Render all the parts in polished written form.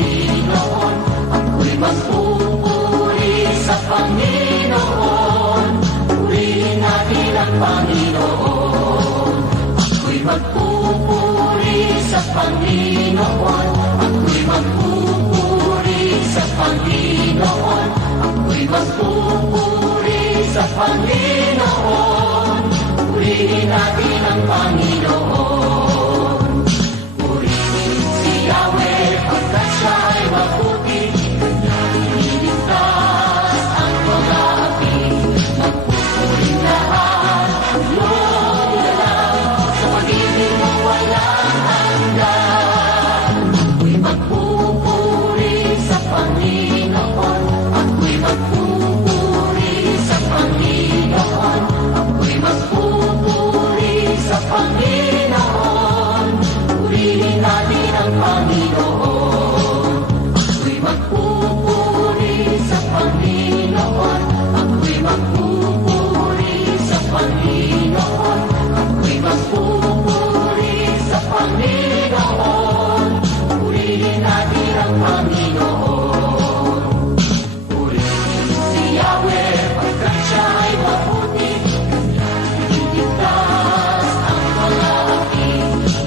Panginoon. Ako'y magpupuri sa Panginoon. Purihin natin ang Panginoon. Ako'y magpupuri sa Panginoon. Ako'y magpupuri sa Panginoon. Ako'y magpupuri sa Panginoon. Purihin natin ang Panginoon. Purihin si Yahweh pagkat siya ay mabuti. Kanya'y iniligtas ang mga api. Magpupuri lahat ang iyong nilalang. Sa pag-ibig mo walang hanggan. Ako'y magpupuri sa Panginoon. Ako'y magpupuri sa Panginoon. Ako'y magpupuri sa Panginoon. Purihin natin ang Panginoon. Ako'y magpupuri sa Panginoon. Ako'y magpupuri sa Panginoon. Ako'y magpupuri sa Panginoon. Purihin natin ang Panginoon. Purihin si Yahweh pagkat siya ay mabuti. Kanya'y iniligtas ang mga api.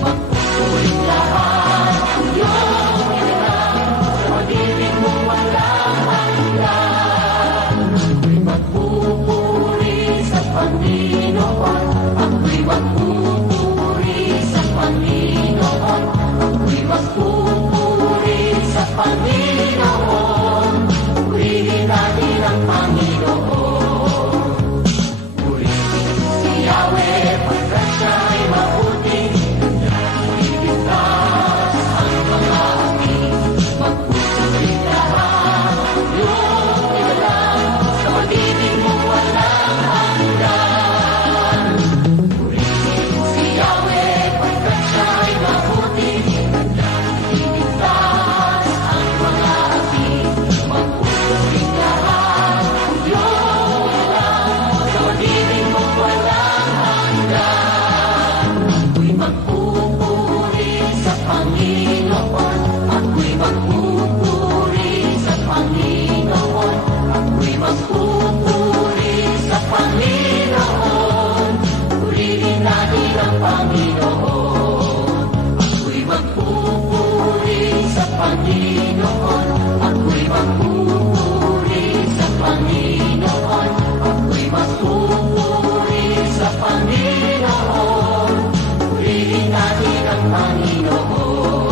Magpupuri lahat ang iyong nilalang. Sa pag-ibig mo walang hanggan. Ako'y magpupuri sa Panginoon. Ako'y magpupuri sa Panginoon. Ako'y magpupuri sa Panginoon. Purihin natin ang Panginoon. Purihin si Yahweh pagkat siya ay mabuti. Kanya'y iniligtas ang mga api. Magpupuri lahat ang iyong nilalang. Sa pag-ibig mo walang hanggan. Purihin si Yahweh pagkat siya ay mabuti. Kanya'y iniligtas ang mga api. Magpupuri lahat ang iyong nilalang. Sa pag-ibig mo walang hanggan. Ako'y magpupuri sa Panginoon. Ako'y magpupuri sa Panginoon. Ako'y magpupuri sa Panginoon. Purihin natin ang Panginoon. Ako'y magpupuri sa Panginoon. Ako'y magpupuri sa Panginoon. Ako'y magpupuri sa Panginoon. Purihin natin ang Panginoon.